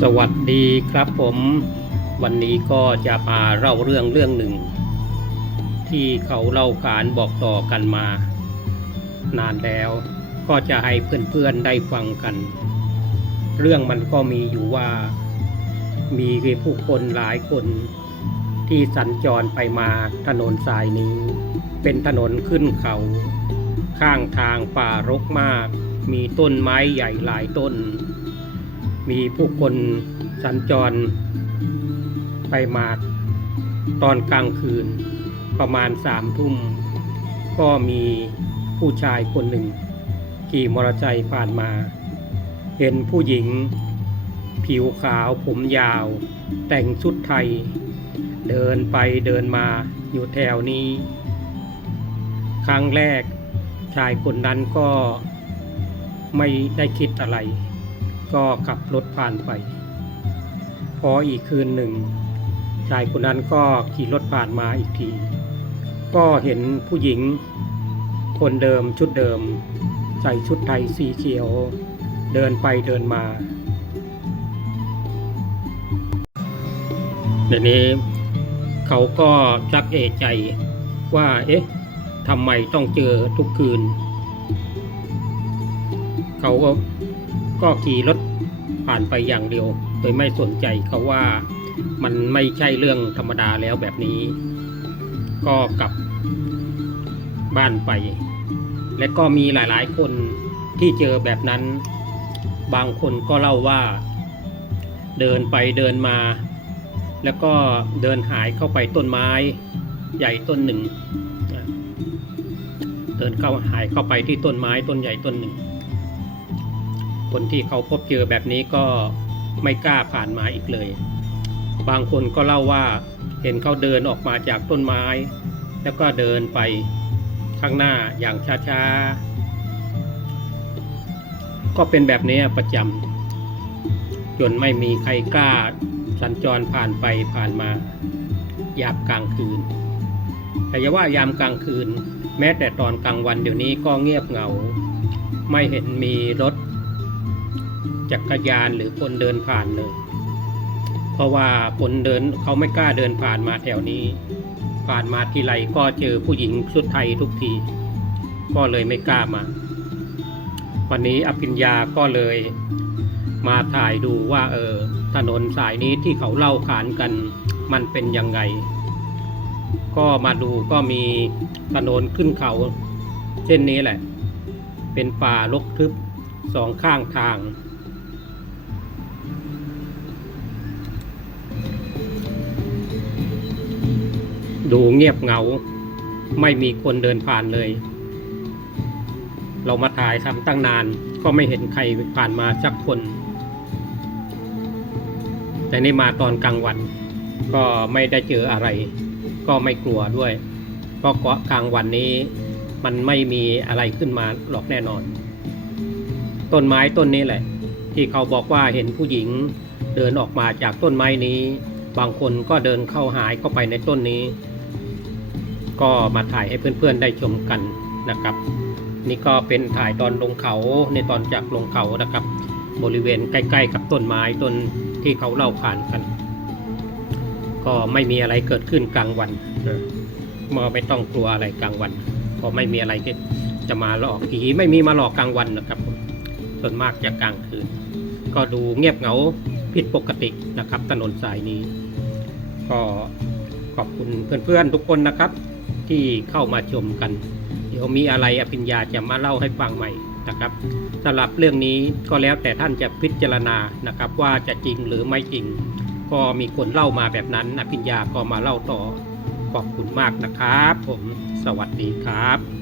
สวัสดีครับผมวันนี้ก็จะมาเล่าเรื่องเรื่องหนึ่ง ที่เขาเล่าขานบอกต่อกันมา นานแล้วก็จะให้เพื่อนๆได้ฟังกัน เรื่องมันก็มีอยู่ว่า มีผู้คนหลายคน ที่สัญจรไปมาถนนสายนี้ เป็นถนนขึ้นเขา ข้างทางป่ารกมาก มีต้นไม้ใหญ่หลายต้น มีผู้คนสัญจร ไปมาตอนกลางคืน ประมาณสามทุ่ม ก็มีผู้ชายคนหนึ่ง ขี่มอเตอร์ไซค์ผ่านมา เห็นผู้หญิง ผิวขาวผมยาว แต่งชุดไทย เดินไปเดินมาอยู่แถวนี้ ครั้งแรกชายคนนั้นก็ไม่ได้คิดอะไร ก็ขับรถผ่านไป พออีกคืนหนึ่ง ชายคนนั้นก็ขี่รถผ่านมาอีกที ก็เห็นผู้หญิง คนเดิมชุดเดิม ใส่ชุดไทยสีเขียว เดินไปเดินมาเดี๋ยวนี้เขาก็ชักเอะใจว่าเอ๊ะทำไมต้องเจอทุกคืน เขาก็ ก็ขี่รถผ่านไปอย่างเดียว โดยไม่สนใจเขาว่ามันไม่ใช่เรื่องธรรมดาแล้วแบบนี้ ก็กลับบ้านไป และก็มีหลายๆ คนที่เจอแบบนั้น บางคนก็เล่าว่า เดินไปเดินมา แล้วก็เดินหายเข้าไปต้นไม้ใหญ่ต้นหนึ่ง เดินเข้าหายเข้าไปที่ต้นไม้ต้นใหญ่ต้นหนึ่ง คนที่เขาพบเจอแบบนี้ก็ไม่กล้าผ่านมาอีกเลย บางคนก็เล่าว่าเห็นเขาเดินออกมาจากต้นไม้ แล้วก็เดินไปข้างหน้าอย่างช้าๆ ก็เป็นแบบนี้ประจำจนไม่มีใครกล้าสัญจรผ่านไปผ่านมายามกลางคืน แต่อย่าว่ายามกลางคืน แม้แต่ตอนกลางวันเดี๋ยวนี้ก็เงียบเหงา ไม่เห็นมีรถ จักรยานหรือคนเดินผ่านเลย เพราะว่าคนเดินเขาไม่กล้าเดินผ่านมาแถวนี้ ผ่านมาทีไรก็เจอผู้หญิงชุดไทยทุกที ก็เลยไม่กล้ามา วันนี้อภิญญาก็เลยมาถ่ายดูว่าเออถนนสายนี้ที่เขาเล่าขานกันมันเป็นยังไง ก็มาดูก็มีถนนขึ้นเขาเช่นนี้แหละ เป็นป่ารกทึบสองข้างทาง ดูเงียบเหงา ไม่มีคนเดินผ่านเลย เรามาถ่ายทำตั้งนานก็ไม่เห็นใครผ่านมาสักคน แต่นี่มาตอนกลางวัน ก็ไม่ได้เจออะไร ก็ไม่กลัวด้วย เพราะกลางวันนี้มันไม่มีอะไรขึ้นมาหรอกแน่นอน ต้นไม้ต้นนี้แหละ ที่เขาบอกว่าเห็นผู้หญิงเดินออกมาจากต้นไม้นี้ บางคนก็เดินเข้าหายเข้าไปในต้นนี้ ก็มาถ่ายให้เพื่อนๆได้ชมกันนะครับ นี่ก็เป็นถ่ายตอนลงเขาในตอนจากลงเขานะครับ บริเวณใกล้ ๆ กับต้นไม้ต้นที่เขาเล่าขานกัน ก็ไม่มีอะไรเกิดขึ้นกลางวันนะมอไม่ต้องกลัวอะไรกลางวันเพราะไม่มีอะไรที่จะมาหลอกผีไม่มีมาหลอกกลางวันนะครับ ส่วนมากจะกลางคืน ก็ดูเงียบเหงาผิดปกตินะครับ ถนนสายนี้ ก็ขอบคุณเพื่อนๆทุกคนนะครับ ที่เข้ามาชมกัน เดี๋ยวมีอะไรอภิญญาจะมาเล่าให้ฟังใหม่นะครับสำหรับเรื่องนี้ก็แล้วแต่ท่านจะพิจารณานะครับว่าจะจริงหรือไม่จริง ก็มีคนเล่ามาแบบนั้นอภิญญาก็มาเล่าต่อขอบคุณมากนะครับ ผมสวัสดีครับ